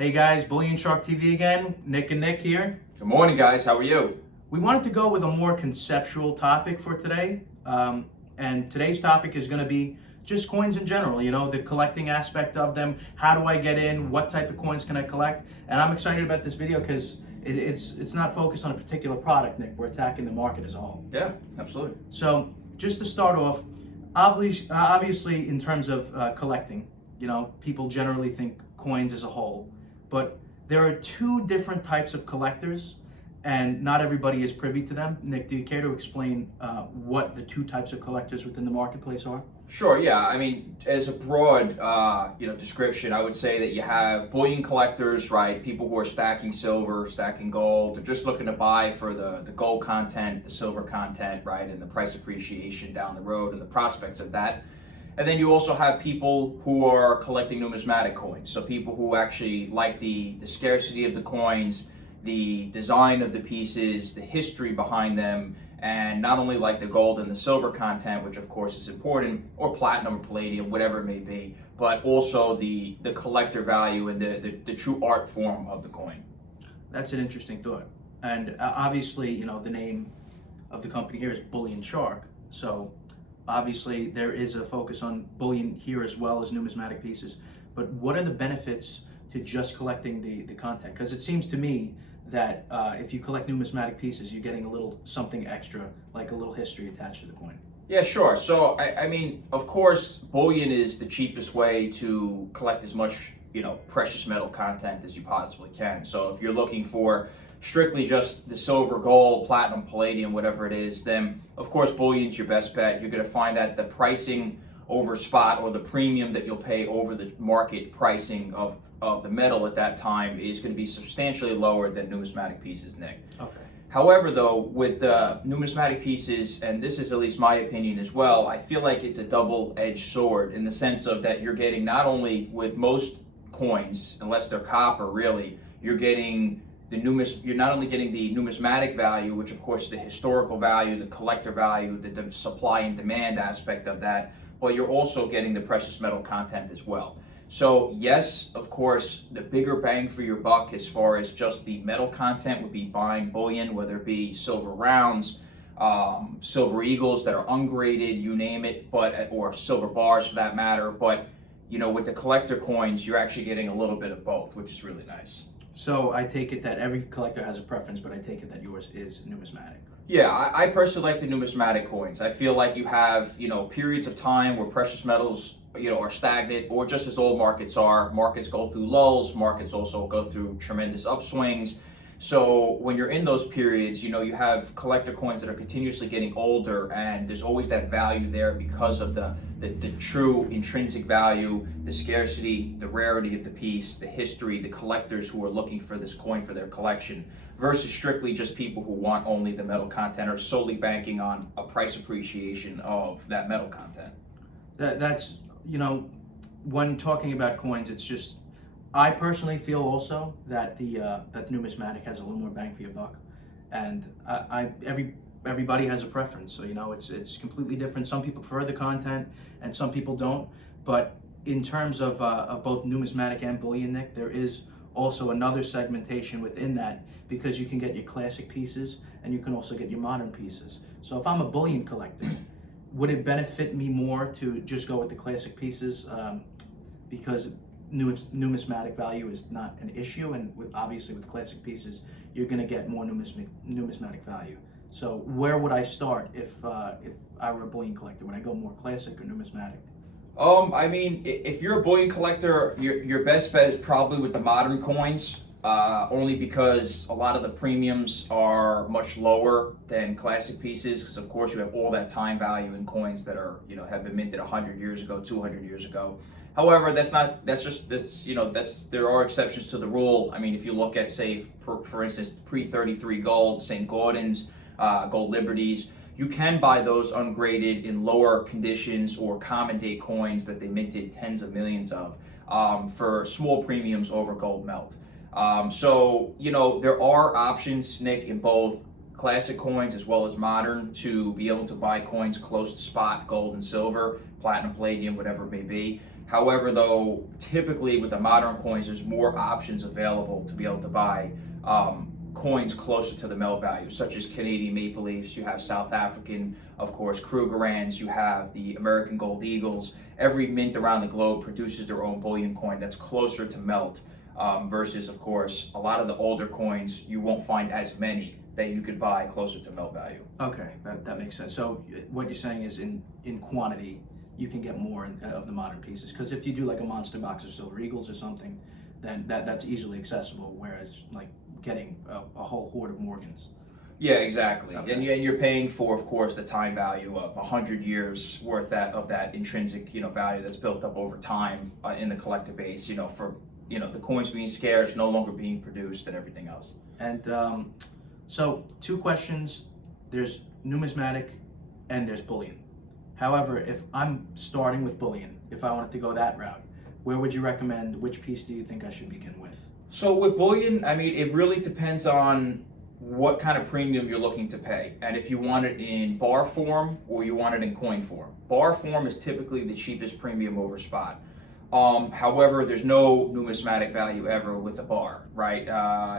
Hey guys, Bullion Shark TV again. Nick and Nick here. Good morning, guys. How are you? We wanted to go with a more conceptual topic for today. And today's topic is going to be just coins in general, you know, the collecting aspect of them. How do I get in? What type of coins can I collect? And I'm excited about this video because it's not focused on a particular product, Nick. We're attacking the market as a whole. Yeah, absolutely. So just to start off, obviously in terms of collecting, you know, people generally think coins as a whole. But there are two different types of collectors, and not everybody is privy to them. Nick, do you care to explain what the two types of collectors within the marketplace are? Sure. Yeah. I mean, as a broad, description, I would say that you have bullion collectors, right? People who are stacking silver, stacking gold. They're just looking to buy for the gold content, the silver content, right, and the price appreciation down the road and the prospects of that. And then you also have people who are collecting numismatic coins. So people who actually like the scarcity of the coins, the design of the pieces, the history behind them, and not only like the gold and the silver content, which of course is important, or platinum, palladium, whatever it may be, but also the collector value and the true art form of the coin. That's an interesting thought. And obviously, you know, the name of the company here is Bullion Shark. So obviously, there is a focus on bullion here as well as numismatic pieces. But what are the benefits to just collecting the content? Because it seems to me that if you collect numismatic pieces, you're getting a little something extra, like a little history attached to the coin. Yeah, sure. So, I mean, of course, bullion is the cheapest way to collect as much, precious metal content as you possibly can. So if you're looking for strictly just the silver, gold, platinum, palladium, whatever it is, then of course bullion's your best bet. You're going to find that the pricing over spot, or the premium that you'll pay over the market pricing of the metal at that time, is going to be substantially lower than numismatic pieces, Nick. Okay. However, though, with the numismatic pieces, and this is at least my opinion as well, I feel like it's a double-edged sword in the sense of that you're getting, not only with most coins, unless they're copper really, you're not only getting the numismatic value, which of course is the historical value, the collector value, the supply and demand aspect of that, but you're also getting the precious metal content as well. So yes, of course, the bigger bang for your buck as far as just the metal content would be buying bullion, whether it be silver rounds, silver eagles that are ungraded, you name it, or silver bars for that matter. But with the collector coins, you're actually getting a little bit of both, which is really nice. So I take it that every collector has a preference, but I take it that yours is numismatic. Yeah, I personally like the numismatic coins. I feel like you have, periods of time where precious metals, are stagnant, or just as old markets are. Markets go through lulls, markets also go through tremendous upswings. So when you're in those periods, you have collector coins that are continuously getting older, and there's always that value there because of the true intrinsic value, the scarcity, the rarity of the piece, the history, the collectors who are looking for this coin for their collection, versus strictly just people who want only the metal content or solely banking on a price appreciation of that metal content. That's, when talking about coins, it's just, I personally feel also that that numismatic has a little more bang for your buck, and everybody has a preference. So it's completely different. Some people prefer the content, and some people don't. But in terms of both numismatic and bullion, Nick, there is also another segmentation within that, because you can get your classic pieces and you can also get your modern pieces. So if I'm a bullion collector, would it benefit me more to just go with the classic pieces because numismatic value is not an issue, and obviously with classic pieces you're going to get more numismatic value? So where would I start if I were a bullion collector? Would I go more classic or numismatic? I mean, if you're a bullion collector, your best bet is probably with the modern coins, only because a lot of the premiums are much lower than classic pieces, because of course you have all that time value in coins that are, have been minted 100 years ago, 200 years ago. However, there are exceptions to the rule. I mean, if you look at, say, for instance, pre-33 gold, St. Gordon's, gold liberties, you can buy those ungraded in lower conditions, or common date coins that they minted tens of millions of, for small premiums over gold melt. So there are options, Nick, in both classic coins as well as modern, to be able to buy coins close to spot gold and silver, platinum, palladium, whatever it may be. However, though, typically with the modern coins, there's more options available to be able to buy coins closer to the melt value, such as Canadian Maple Leafs. You have South African, of course, Krugerrands. You have the American Gold Eagles. Every mint around the globe produces their own bullion coin that's closer to melt versus, of course, a lot of the older coins, you won't find as many that you could buy closer to melt value. Okay, that makes sense. So what you're saying is in quantity, you can get more of the modern pieces. Because if you do like a monster box of Silver Eagles or something, then that's easily accessible, whereas like getting a whole horde of Morgans. Yeah, exactly. Okay. And you're paying for, of course, the time value of 100 years worth of that intrinsic, value that's built up over time in the collector base, for, the coins being scarce, no longer being produced and everything else. And so 2 questions, there's numismatic and there's bullion. However, if I'm starting with bullion, if I wanted to go that route, where would you recommend, which piece do you think I should begin with? So with bullion, it really depends on what kind of premium you're looking to pay, and if you want it in bar form or you want it in coin form. Bar form is typically the cheapest premium over spot. However, there's no numismatic value ever with a bar, right?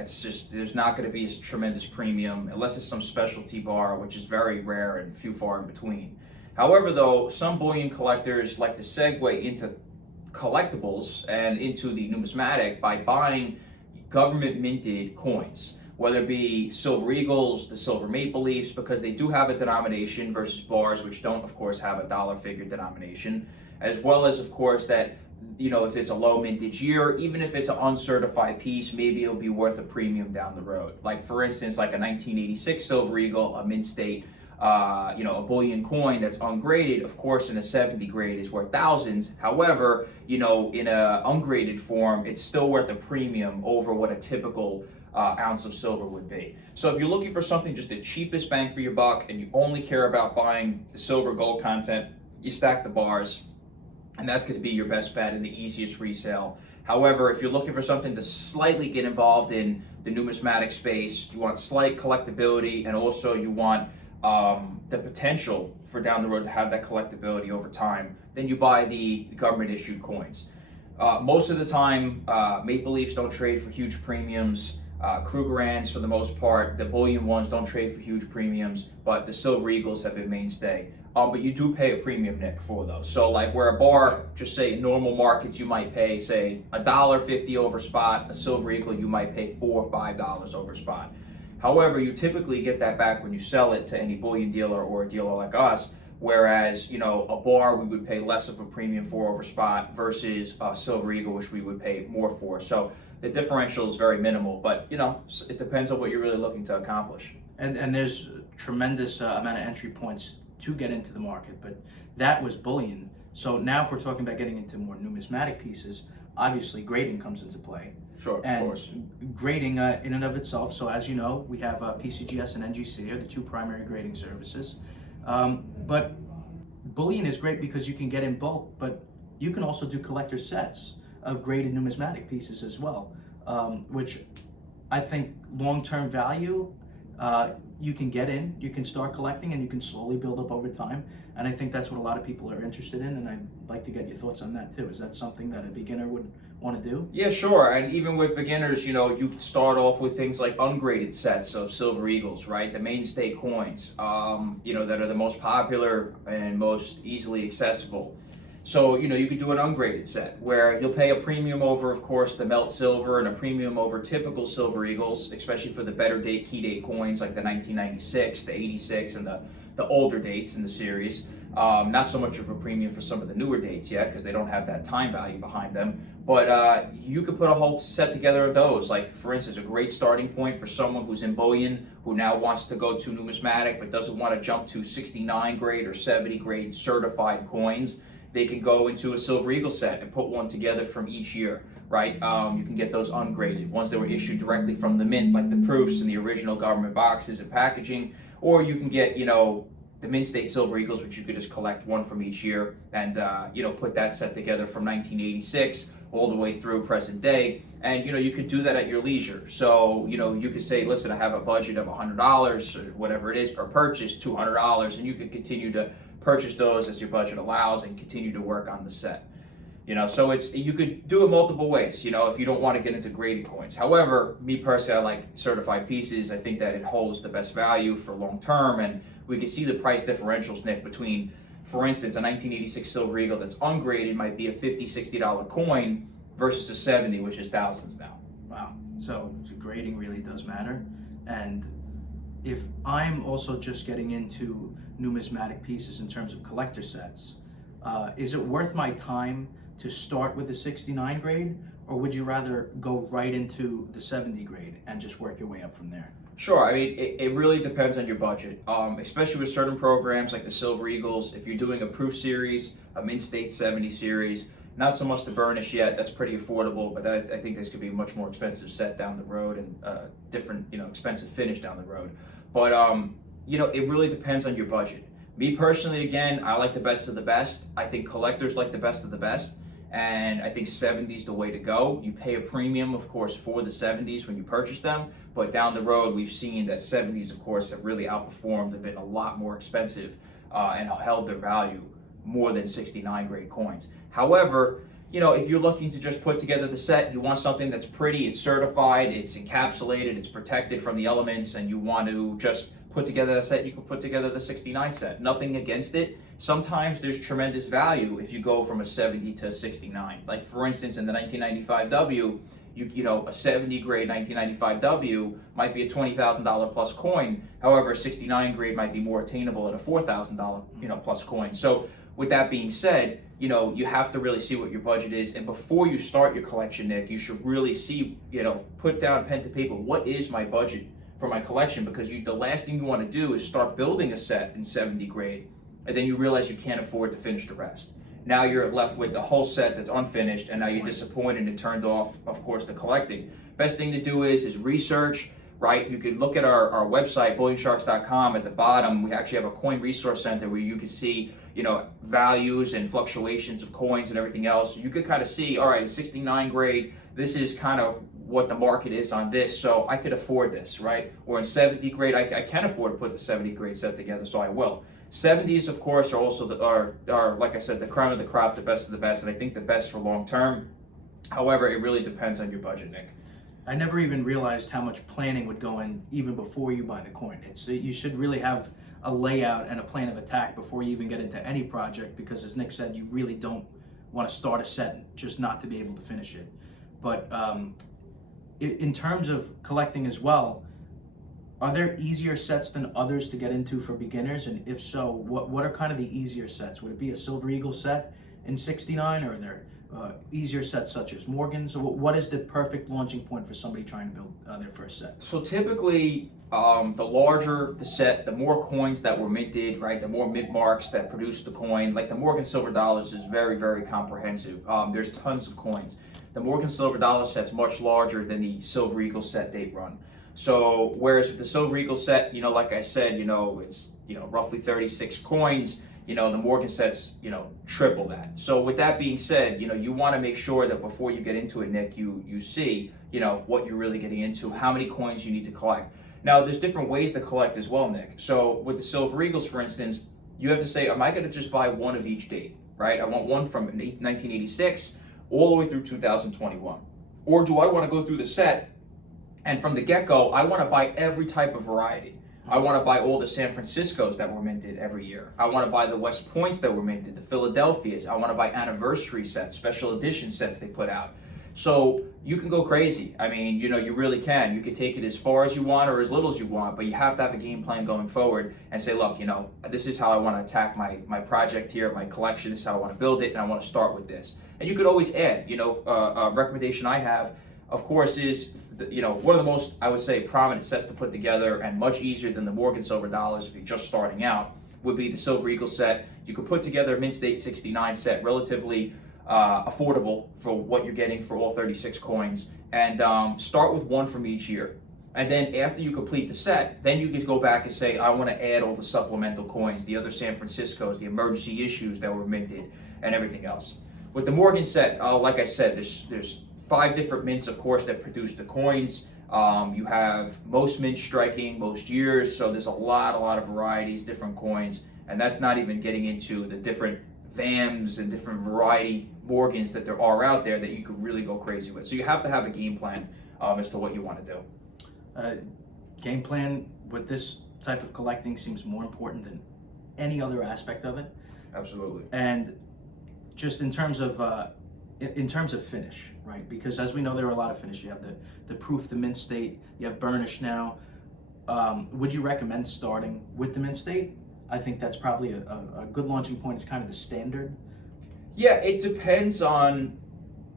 It's just, there's not going to be a tremendous premium unless it's some specialty bar, which is very rare and few far in between. However, though, some bullion collectors like to segue into collectibles and into the numismatic by buying government minted coins, whether it be Silver Eagles, the Silver Maple Leafs, because they do have a denomination versus bars, which don't, of course, have a dollar figure denomination, as well as, of course, that, if it's a low mintage year, even if it's an uncertified piece, maybe it'll be worth a premium down the road. Like, for instance, like a 1986 Silver Eagle, a mint state, a bullion coin that's ungraded, of course, in a 70 grade is worth thousands. However, in a ungraded form, it's still worth a premium over what a typical ounce of silver would be. So if you're looking for something just the cheapest bang for your buck and you only care about buying the silver gold content, you stack the bars, and that's going to be your best bet and the easiest resale. However, if you're looking for something to slightly get involved in the numismatic space, you want slight collectability, and also you want the potential for down the road to have that collectability over time, then you buy the government issued coins. Most of the time, Maple Leafs don't trade for huge premiums. Krugerrands, for the most part, the bullion ones don't trade for huge premiums, but the Silver Eagles have been mainstay. But you do pay a premium, Nick, for those. So like where a bar, just say in normal markets, you might pay, say, $1.50 over spot. A Silver Eagle, you might pay $4 or $5 over spot. However, you typically get that back when you sell it to any bullion dealer or a dealer like us, whereas, a bar we would pay less of a premium for over spot versus a Silver Eagle, which we would pay more for. So the differential is very minimal, but, it depends on what you're really looking to accomplish. And there's a tremendous amount of entry points to get into the market, but that was bullion. So now if we're talking about getting into more numismatic pieces, obviously grading comes into play. Sure, and of course. Grading in and of itself, so as you know, we have PCGS and NGC are the 2 primary grading services. But bullion is great because you can get in bulk, but you can also do collector sets of graded numismatic pieces as well, which I think long-term value, you can get in, you can start collecting, and you can slowly build up over time. And I think that's what a lot of people are interested in, and I'd like to get your thoughts on that too. Is that something that a beginner would want to do? Yeah, sure. And even with beginners, you can start off with things like ungraded sets of Silver Eagles, right? The mainstay coins, that are the most popular and most easily accessible. So, you could do an ungraded set where you'll pay a premium over, of course, the melt silver and a premium over typical Silver Eagles, especially for the better date, key date coins like the 1996, the 86, and the older dates in the series. Not so much of a premium for some of the newer dates yet because they don't have that time value behind them. But you could put a whole set together of those. Like, for instance, a great starting point for someone who's in bullion, who now wants to go to numismatic but doesn't want to jump to 69 grade or 70 grade certified coins. They can go into a Silver Eagle set and put one together from each year, right? You can get those ungraded, ones that were issued directly from the mint, like the proofs and the original government boxes and packaging. Or you can get, the mint state Silver Eagles, which you could just collect one from each year and, put that set together from 1986 all the way through present day. And, you could do that at your leisure. So, you could say, listen, I have a budget of $100 or whatever it is per purchase, $200, and you could continue to purchase those as your budget allows and continue to work on the set. So you could do it multiple ways, if you don't want to get into graded coins. However, me personally, I like certified pieces. I think that it holds the best value for long term, and we can see the price differentials, Nick, between, for instance, a 1986 Silver Eagle that's ungraded might be a $50, $60 coin versus a 70, which is thousands now. Wow. So grading really does matter. And if I'm also just getting into numismatic pieces in terms of collector sets, is it worth my time to start with the 69 grade, or would you rather go right into the 70 grade and just work your way up from there? Sure. I mean, it really depends on your budget, especially with certain programs like the Silver Eagles. If you're doing a proof series, a Mint State 70 series, not so much the burnish yet. That's pretty affordable, but I think this could be a much more expensive set down the road and different, expensive finish down the road. But it really depends on your budget. Me personally, again, I like the best of the best. I think collectors like the best of the best. And I think 70 is the way to go. You pay a premium, of course, for the 70s when you purchase them, but down the road, we've seen that 70s, of course, have really outperformed, have been a lot more expensive, and held their value more than 69 grade coins. However, if you're looking to just put together the set, you want something that's pretty, it's certified, it's encapsulated, it's protected from the elements, and you want to just put together a set, you can put together the 69 set. Nothing against it. Sometimes there's tremendous value if you go from a 70 to a 69. Like, for instance, in the 1995 W, a 70 grade 1995 W might be a $20,000 plus coin. However, a 69 grade might be more attainable at a $4,000 plus coin. So with that being said, you have to really see what your budget is. And before you start your collection, Nick, you should really see, put down pen to paper, what is my budget for my collection? Because the last thing you want to do is start building a set in 70 grade, and then you realize you can't afford to finish the rest. Now you're left with the whole set that's unfinished, and now you're disappointed and turned off, of course, the collecting. Best thing to do is research, right? You can look at our website, bullionsharks.com. At the bottom, we actually have a coin resource center where you can see, values and fluctuations of coins and everything else. You could kind of see, all right, 69 grade, this is kind of what the market is on this, so I could afford this, right? Or in 70 grade, I can afford to put the 70 grade set together, so I will. 70s, of course, are also are like I said, the crown of the crop, the best of the best, and I think the best for long term. However, it really depends on your budget, Nick. I never even realized how much planning would go in even before you buy the coin. You should really have a layout and a plan of attack before you even get into any project, because as Nick said, you really don't want to start a set just not to be able to finish it. But in terms of collecting as well, are there easier sets than others to get into for beginners? And if so, what are kind of the easier sets? Would it be a Silver Eagle set in 69, or are there easier sets such as Morgan's? So what is the perfect launching point for somebody trying to build their first set? So typically, the larger the set, the more coins that were minted, right? The more mint marks that produce the coin. Like the Morgan Silver Dollars is very, very comprehensive. There's tons of coins. The Morgan Silver Dollar set's much larger than the Silver Eagle set date run. So whereas with the Silver Eagle set, like I said, it's roughly 36 coins. The Morgan set's triple that. So with that being said, you want to make sure that before you get into it, Nick, you see what you're really getting into, how many coins you need to collect. Now there's different ways to collect as well, Nick. So with the Silver Eagles, for instance, you have to say, am I going to just buy one of each date, right? I want one from 1986 all the way through 2021, or do I want to go through the set? And from the get-go, I want to buy every type of variety. I want to buy all the San Franciscos that were minted every year. I want to buy the West Points that were minted, the Philadelphias. I want to buy anniversary sets, special edition sets they put out. So you can go crazy. I mean, you really can. You can take it as far as you want or as little as you want, but you have to have a game plan going forward and say, look, this is how I want to attack my project here, my collection. This is how I want to build it, and I want to start with this. And you could always add, a recommendation I have, of course, is one of the most, I would say, prominent sets to put together and much easier than the Morgan Silver Dollars if you're just starting out would be the Silver Eagle set. You could put together a Mint State 69 set, relatively affordable for what you're getting for all 36 coins, and start with one from each year. And then after you complete the set, then you can go back and say, I want to add all the supplemental coins, the other San Franciscos, the emergency issues that were minted, and everything else. With the Morgan set, like I said, there's 5 different mints, of course, that produce the coins. You have most mints striking most years, so there's a lot of varieties, different coins, and that's not even getting into the different VAMs and different variety Morgans that there are out there that you could really go crazy with. So you have to have a game plan as to what you want to do. Game plan with this type of collecting seems more important than any other aspect of it. Absolutely. And just in terms of finish, right? Because as we know, there are a lot of finish. You have the proof, the mint state. You have burnish now. Would you recommend starting with the mint state? I think that's probably a good launching point. It's kind of the standard. Yeah, it depends on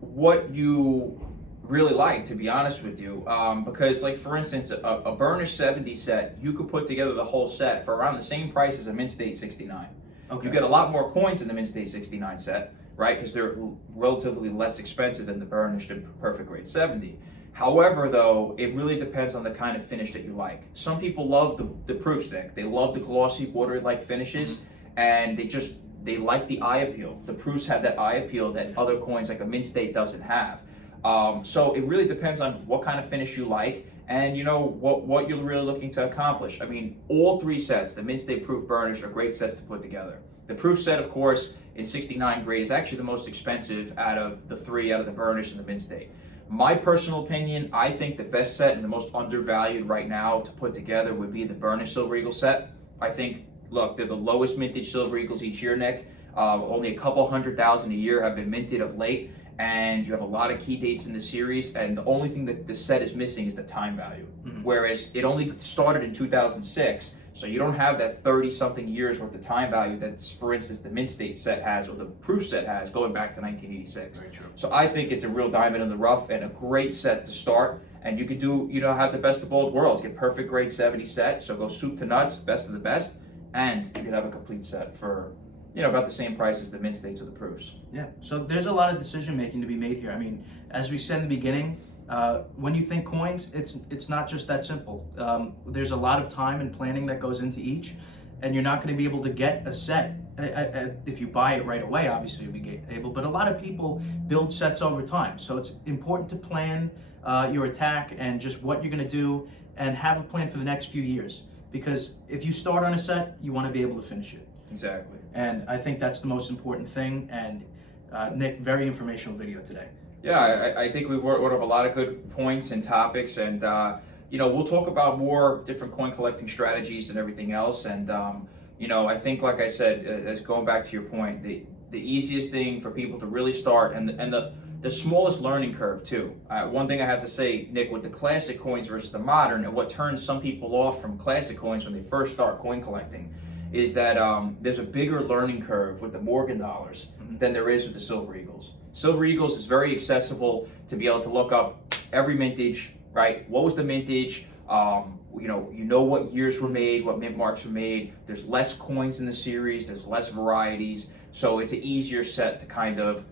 what you really like, to be honest with you. Because, like, for instance, a burnish 70 set, you could put together the whole set for around the same price as a mint state 69. Okay. You get a lot more coins in the mint state 69 set, right? Because they're relatively less expensive than the burnished and perfect grade 70. However, though, it really depends on the kind of finish that you like. Some people love the proof stick. They love the glossy, water-like finishes, and they like the eye appeal. The proofs have that eye appeal that other coins like a mint state doesn't have. So it really depends on what kind of finish you like and what you're really looking to accomplish. I mean, all three sets, the mint state, proof, burnish, are great sets to put together. The proof set, of course, in 69 grade is actually the most expensive out of the three, out of the burnish and the mint state. My personal opinion, I think the best set and the most undervalued right now to put together would be the burnished Silver Eagle set. I think, look, they're the lowest mintage Silver Eagles each year, Nick. Only a couple 100,000 a year have been minted of late, and you have a lot of key dates in the series, and the only thing that the set is missing is the time value. Whereas it only started in 2006, so you don't have that 30-something years worth of time value that's, for instance, the mint state set has or the proof set has going back to 1986. Very true. So I think it's a real diamond in the rough and a great set to start. And you could do, have the best of both worlds. Get perfect grade 70 set, so go soup to nuts, best of the best, and you could have a complete set for, about the same price as the mint states or the proofs. Yeah, so there's a lot of decision making to be made here. I mean, as we said in the beginning, when you think coins, it's not just that simple. There's a lot of time and planning that goes into each, and you're not going to be able to get a set if you buy it right away. Obviously, you'll be able, but a lot of people build sets over time. So it's important to plan your attack and just what you're going to do, and have a plan for the next few years. Because if you start on a set, you want to be able to finish it. Exactly. And I think that's the most important thing. And Nick, very informational video today. Yeah, I think we went over a lot of good points and topics, and we'll talk about more different coin collecting strategies and everything else. And I think, like I said, as going back to your point, the easiest thing for people to really start, and the smallest learning curve too. One thing I have to say, Nick, with the classic coins versus the modern, and what turns some people off from classic coins when they first start coin collecting, is that there's a bigger learning curve with the Morgan dollars than there is with the Silver Eagles. Silver Eagles is very accessible to be able to look up every mintage, right? What was the mintage? You know what years were made, what mint marks were made. There's less coins in the series, there's less varieties, so it's an easier set to kind of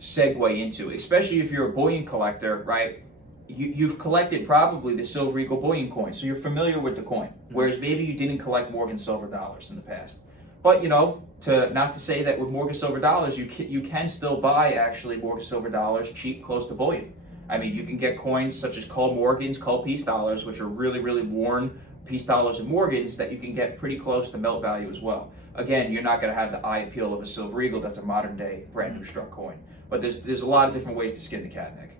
segue into, especially if you're a bullion collector, right? You've collected probably the Silver Eagle bullion coin, so you're familiar with the coin, whereas maybe you didn't collect Morgan silver dollars in the past. But not to say that with Morgan silver dollars you can still buy actually Morgan silver dollars cheap, close to bullion. I mean, you can get coins such as cull Morgans, cull piece dollars, which are really, really worn piece dollars and Morgans that you can get pretty close to melt value as well. Again, you're not going to have the eye appeal of a Silver Eagle that's a modern day brand new struck coin. But there's a lot of different ways to skin the cat, Nick.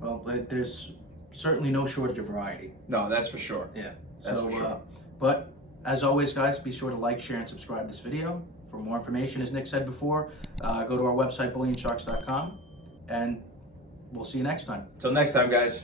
Well, there's certainly no shortage of variety. No, that's for sure. Yeah. That's for sure. But as always, guys, be sure to like, share, and subscribe to this video. For more information, as Nick said before, go to our website, bullionsharks.com, and we'll see you next time. Till next time, guys.